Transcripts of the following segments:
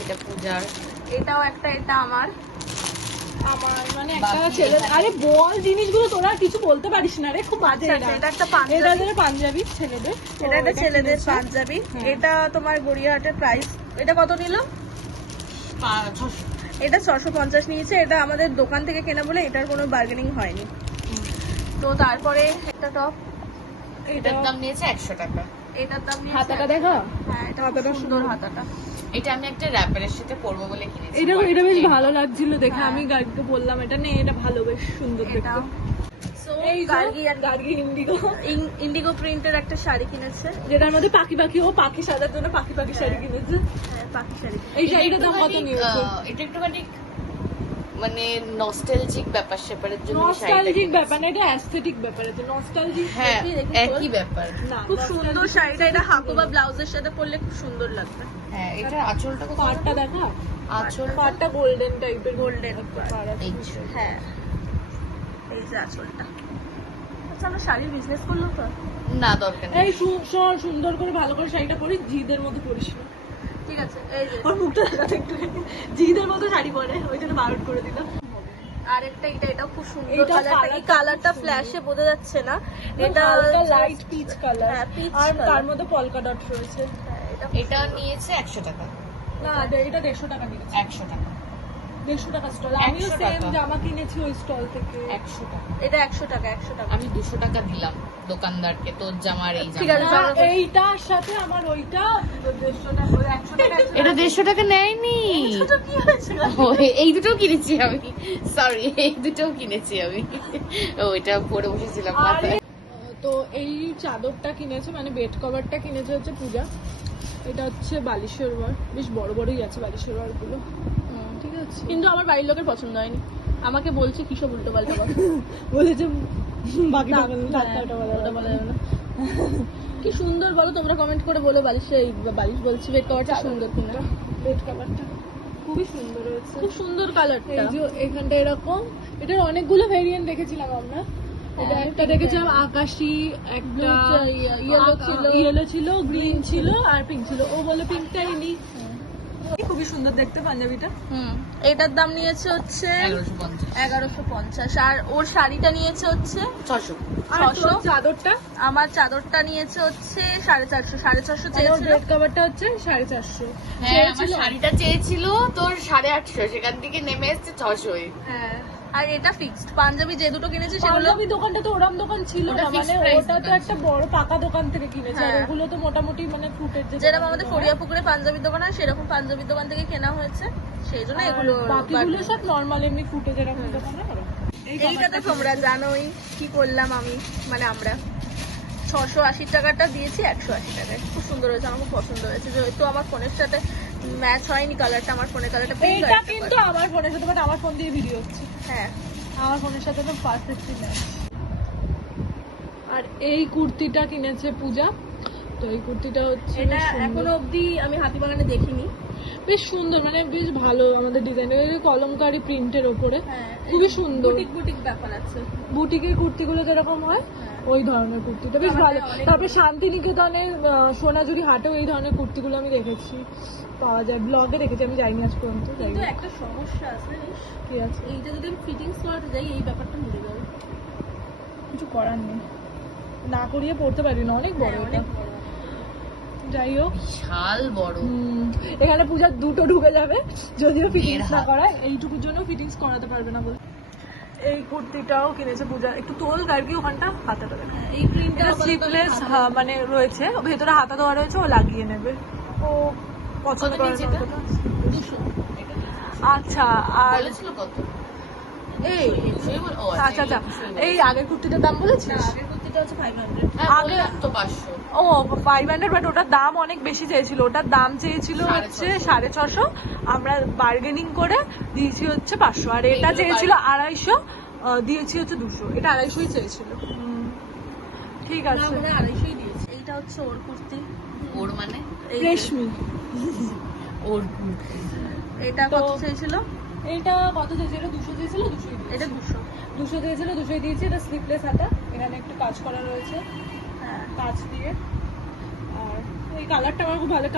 এটা পূজার, এটাও একটা, এটা আমার মানে একটা ছেলে। আরে বল জিনিসগুলো, তোরা কিছু বলতে পারিস না রে, খুব বাজে। এটা একটা পাঞ্জাবি ছেলেদের, এটা একটা ছেলেদের পাঞ্জাবি। এটা তোমার গড়িয়াহাটের প্রাইস, এটা কত নিল? 600। এটা 650 নিয়েছে। এটা আমাদের দোকান থেকে কেনা বলে এটার কোনো বার্গেনিং হয়নি। তো তারপরে একটা টপ, এটার দাম নিয়েছে 100 টাকা। এটার দাম নিয়েছে, হাতাটা দেখো। হ্যাঁ এটা হাতাটা সুন্দর, হাতাটা। এটা আমি একটা র্যাপারের সাথে পরবো বলে কিনেছি। এটা বেশ ভালো লাগছিল দেখে, আমি গার্গিকে বললাম এটা নে, এটা ভালো, বেশ সুন্দর দেখতে। এই গার্গি ইন্ডিগো প্রিন্টের একটা শাড়ি কিনেছে, যেটার মধ্যে পাখি পাখি, ও পাখি সাজার জন্য পাখি পাখি শাড়ি কিনেছে। হ্যাঁ পাখি শাড়ি। এই শাড়িটার দাম কত নিয়েছে? এটা একটুখানি মানে নস্টালজিক ব্যাপার স্যাপারের জন্য নস্টালজিক ব্যাপার না, এটা অ্যাস্থেটিক ব্যাপার। এটা নস্টালজিক, হ্যাঁ একই ব্যাপার। না খুব সুন্দর শাড়িটা। এটা হাকো বা ব্লাউজের সাথে পরলে খুব সুন্দর লাগবে। হ্যাঁ এটা আঁচলটা কত? পাড়টা দেখা, আঁচল পাড়টা গোল্ডেন টাইপের, গোল্ডেন। এই হ্যাঁ এই যে আঁচলটা। আচ্ছা আমরা শাড়ির বিজনেস করলো তো? না দরকার নেই। এই সুন্দর করে ভালো করে শাড়িটা পরিস, জিদের মতো পরিস না, ঠিক আছে? এই যে ওর মুখটা দেখাতে একটু, জিদের মতো শাড়ি পরে, ওই জন্য বারণ করে দিলাম। আরেকটা, এটাও খুব সুন্দর এইটা কালারটা। এই কালারটা ফ্ল্যাশে বোঝা যাচ্ছে না, এটা লাইট পিচ কালার, হ্যাঁ পিচ আর কালার। তার মধ্যে পলকা ডট রয়েছে। এটা নিয়েছে 100 টাকা। না এটা 150 টাকা নিয়েছে। 100 টাকা, 150 টাকা স্টল। 100 আমিও সেম টাকা। জামা কিনেছি ওই স্টল থেকে। 100 টাকা। এটা 100 টাকা, 100 টাকা। আমি 200 টাকা দিলাম দোকানদারকে, তোর জামার এই ঠিক আছে, জামা। না, এইটার সাথে আমার ওইটা 150 টাকা, 100 টাকা। এটা 150 টাকা নেয়নি। ছোট কি হয়েছে? এই দুটো কিনেছি আমি, সরি এই দুটোও কিনেছি আমি। ওইটা পরে বসেছিলাম মাথায়। তো এই চাদরটা কিনেছে, মানে বেড কভারটা কিনেছে হচ্ছে পূজা। এটা হচ্ছে বালিশের ওয়ার, বেশ বড় বড়ই আছে বালিশের ওয়ার গুলো, ঠিক আছে। কিন্তু আমার বাড়ির লোকের পছন্দ হয়নি, আমাকে বলছে কি সব উল্টো পাল্টা কথা। বলেছে বাকি ওটা বলা যাবে না। কি সুন্দর বলো, তোমরা কমেন্ট করে বলো। বালিশ বলছি, বেড কভারটা সুন্দর কিনা। বেড কভারটা খুবই সুন্দর হয়েছে, খুব সুন্দর কালারটা। এই যে এখানটা এরকম, এটার অনেকগুলো ভেরিয়েন্ট দেখেছিলাম আমরা। এটা একটা দেখেছিলাম আকাশি, একটা ইয়েলো ছিল, গ্রিন ছিল আর পিঙ্ক ছিল। ও বলে পিঙ্কটাই নি। খুবই সুন্দর দেখতে পাঞ্জাবিটা। এটার দাম নিয়েছে হচ্ছে 1150, আর ওর শাড়িটা নিয়েছে হচ্ছে 600। 600। চাদরটা, আমার চাদরটা নিয়েছে হচ্ছে 450, 450 চেয়েছিল। বেড কভারটা হচ্ছে 450। হ্যাঁ আমার শাড়িটা চেয়েছিল তোর 850, সেখান থেকে নেমে এসেছে 600। হ্যাঁ আর এটা ফিক্সড। পাঞ্জাবি যে দুটো কিনেছি সেগুলো পাঞ্জাবি দোকানটা তো ওরম দোকান ছিল ওটা না, fixed মানে price ওটা তো দোকান একটা বড় পাকা দোকান থেকে কিনেছে, আর হ্যাঁ। ওগুলো তো মোটামুটি মানে ফুটের যে যেরকম আমাদের ফরিয়াপুকুরে পাঞ্জাবি দোকান হয় সেরকম পাঞ্জাবি দোকান থেকে কেনা হয়েছে, সেই জন্য এগুলো। বাকিগুলো সব নরমাল এমনি ফুটে যেরকম দোকান হয় ওরকম। এইটা তো তোমরা জানোই কি করলাম আমি, মানে আমরা 680 টাকাটা দিয়েছি 180 টাকায়। খুব সুন্দর হয়েছে, আমার খুব পছন্দ হয়েছে। যেহেতু আমার ফোনের সাথে ম্যাচ হয়নি কালারটা, আমার ফোনের কালারটা পিঙ্ক। এইটা কিন্তু আমার ফোনের সাথে, বাট আমার ফোন দিয়ে ভিডিও হচ্ছে, হ্যাঁ আমার ফোনের সাথে তো পারফেক্টলি ম্যাচ। আর এই কুর্তিটা কিনেছে পূজা। তো এই কুর্তিটা হচ্ছে এটা বেশ সুন্দর। এখনো অবধি আমি হাতিবাগানে দেখিনি। বেশ সুন্দর, মানে বেশ ভালো আমাদের ডিজাইন, কলমকারি প্রিন্টের ওপরে খুবই সুন্দর। বুটিক ব্যাপার আছে। বুটিকের কুর্তিগুলো যেরকম হয় ওই ধরনের কুর্তিটা বেশ ভালো। তারপরে শান্তিনিকেতনের সোনাঝুরি হাটেও এই ধরনের কুর্তিগুলো আমি দেখেছি, পাওয়া যায়, ব্লগে দেখেছি, আমি যাইনি আজ পর্যন্ত। কিন্তু একটা সমস্যা আছে, কি আছে? এইটা যদি আমি ফিটিংস করাতে যাই এই ব্যাপারটা মিলে যাবে। কিছু করার নেই, না করিয়ে পড়তে পারবি না, অনেক বড় এটা। যাই হোক, বিশাল বড়। এখানে পূজার দুটো ঢুকে যাবে যদিও ফিটিংস এর না হাত। করায়, এইটুকুর জন্য ফিটিংস করাতে পারবে না বলে। এই কুর্তিটাও কিনেছে পূজা, একটু তোল গার্গি ওখানটা, হাতাটা দেখা। এই প্রিন্টটা স্লিভলেস মানে রয়েছে, ভেতরে হাতা দেওয়া রয়েছে, ও লাগিয়ে নেবে, ও পছন্দ করে না অতটা। 200। আচ্ছা, আর বলেছিল কত? এই আচ্ছা আচ্ছা, এই আগের কুর্তিটার দাম বলেছিস? আগের কুর্তিটা হচ্ছে 500। আগে তো 500। ও 500, বাট ওটার দাম অনেক বেশি চেয়েছিল। ওটার দাম চেয়েছিল হচ্ছে 650, আমরা বার্গেনিং করে দিয়েছি হচ্ছে 500, আর এটা চেয়েছিল 250, দিয়েছি হচ্ছে 200। এটা 250ই চেয়েছিল। ঠিক আছে, আমরা 250ই দিয়েছি। এইটা হচ্ছে ওর কুর্তি। ওর মানে এই যে, রেশমি। ওর এটা কত চেয়েছিল? এইটা কত চেয়েছিল? 200 চেয়েছিল, 200ই দিয়েছি। এটা 200। 200 চেয়েছিল, 200ই দিয়েছি। এটা স্লিভলেস হাতা, এখানে একটু কাজ করা রয়েছে, হ্যাঁ কাজ দিয়ে। আর এই কালারটা আমার খুব ভালো,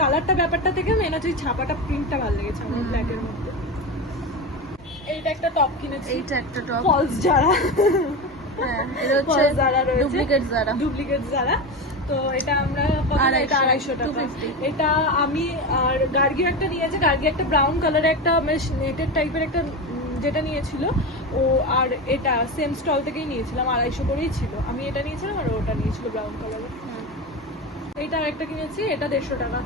কালারটা ব্যাপারটা থেকে মেন হচ্ছে ছাপাটা, প্রিন্টটা ভালো লেগেছে আমার ব্ল্যাকের মধ্যে। এইটা একটা টপ কিনেছি, এইটা একটা টপ, ফলস যারা, হ্যাঁ এটা হচ্ছে ডুপ্লিকেট যারা। তো এটা আমরা কত, এটা 250 টাকা। এটা আমি আর গার্গি একটা নিয়েছে, গার্গি একটা ব্রাউন কালারের একটা নেটের টাইপের একটা যেটা নিয়েছিল ও, আর এটা সেম স্টল থেকেই নিয়েছিলাম, 250 করেই ছিল। আমি এটা নিয়েছিলাম আর ওটা নিয়েছিল ব্রাউন কালারের। এইটা আরেকটা কিনেছি, এটা 150 টাকা।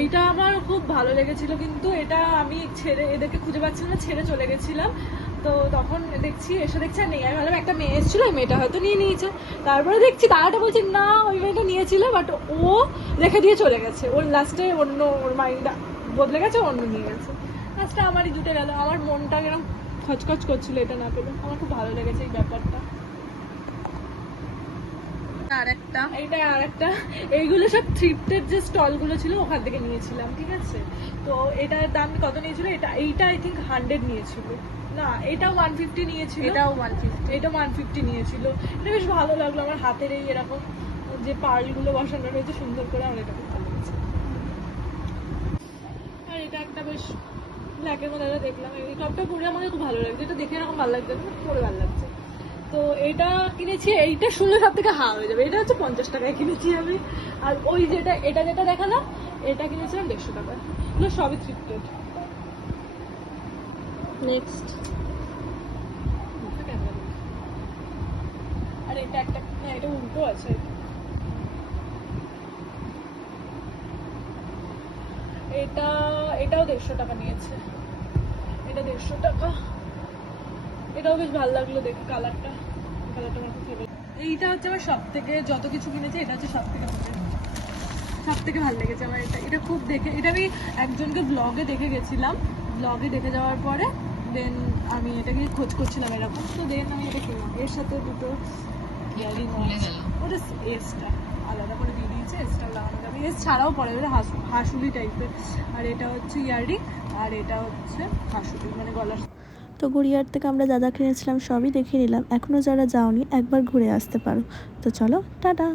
এইটা আমার খুব ভালো লেগেছিল, কিন্তু এটা আমি ছেড়ে, এদেরকে খুঁজে পাচ্ছিলাম না, ছেড়ে চলে গেছিলাম। তো তখন দেখছি আর নেই, আমি ভাবলাম একটা মেয়ে এসেছিল, ওই মেয়েটা হয়তো নিয়ে নিয়েছে। তারপরে দেখছি তারাটা বলছে না ওই মেয়েটা নিয়েছিল, বাট ও রেখে দিয়ে চলে গেছে, ওর লাস্টে অন্য, ওর মাইন্ডটা বদলে গেছে, অন্য নিয়ে গেছে। লাস্টে আমারই জুটে গেল, আমার মনটা এরকম খচখচ করছিল এটা না পেলে। আমার খুব ভালো লেগেছে এই ব্যাপারটা। এইটা আর একটা, এইগুলো সব থ্রিফটের যে স্টল গুলো ছিল ওখান থেকে নিয়েছিলাম, ঠিক আছে। তো এটার দাম কত নিয়েছিল, এইটা আই থিঙ্ক 100 নিয়েছিল, না এটা 150 নিয়েছিল, এটাও 150, এটা 150 নিয়েছিল। এটা বেশ ভালো লাগলো, আমার হাতের এই এরকম যে পার্ল গুলো বসানো রয়েছে সুন্দর করে, আমার এটা খুব ভালো লেগেছে। আর এটা একটা বেশ ব্ল্যাকের মধ্যে একটা দেখলাম, এই টপটা পরে আমাকে খুব ভালো লাগছে, এটা দেখে এরকম ভালো লাগছে, পরে ভালো লাগছে। তো এটা কিনেছি, এইটা শুনলে সব থেকে হা হয়ে যাবে, এটা হচ্ছে 50 টাকায় কিনেছি আমি। আর ওই এটা যেটা দেখালাম এটা কিনেছিলাম 150 টাকায়। এগুলো সবই থ্রিফটেড। নেক্সট আর এটা একটা, হ্যাঁ এটা উল্টো আছে, এটাও 150 টাকা নিয়েছে, এটা 150 টাকা। এটাও বেশ ভালো লাগলো দেখে, কালারটা আমার খুব ফেভারিট। এইটা হচ্ছে আমার সব থেকে, যত কিছু কিনেছি এটা হচ্ছে সব থেকে ভালো লেগেছে আমার। এটা খুব দেখে, এটা আমি একজনকে ব্লগে দেখে গেছিলাম, ব্লগে দেখে যাওয়ার পরে দেন আমি এটাকে খোঁজ করছিলাম এরকম, তো দেন আমি এটা কিনলাম। এর সাথে দুটো ইয়ারিং, ওটা এসটা আলাদা করে দিয়ে দিয়েছে, এসটা লাগানো যাবে, এস ছাড়াও পরে ওটা হাসুলি টাইপের। আর এটা হচ্ছে ইয়ারিং, আর এটা হচ্ছে হাসুলি মানে গলার। তো গড়িয়ার থেকে আমরা যা যা কিনেছিলাম সবই দেখে নিলাম। এখনও যারা যাওনি একবার ঘুরে আসতে পারো। তো চলো টাটা।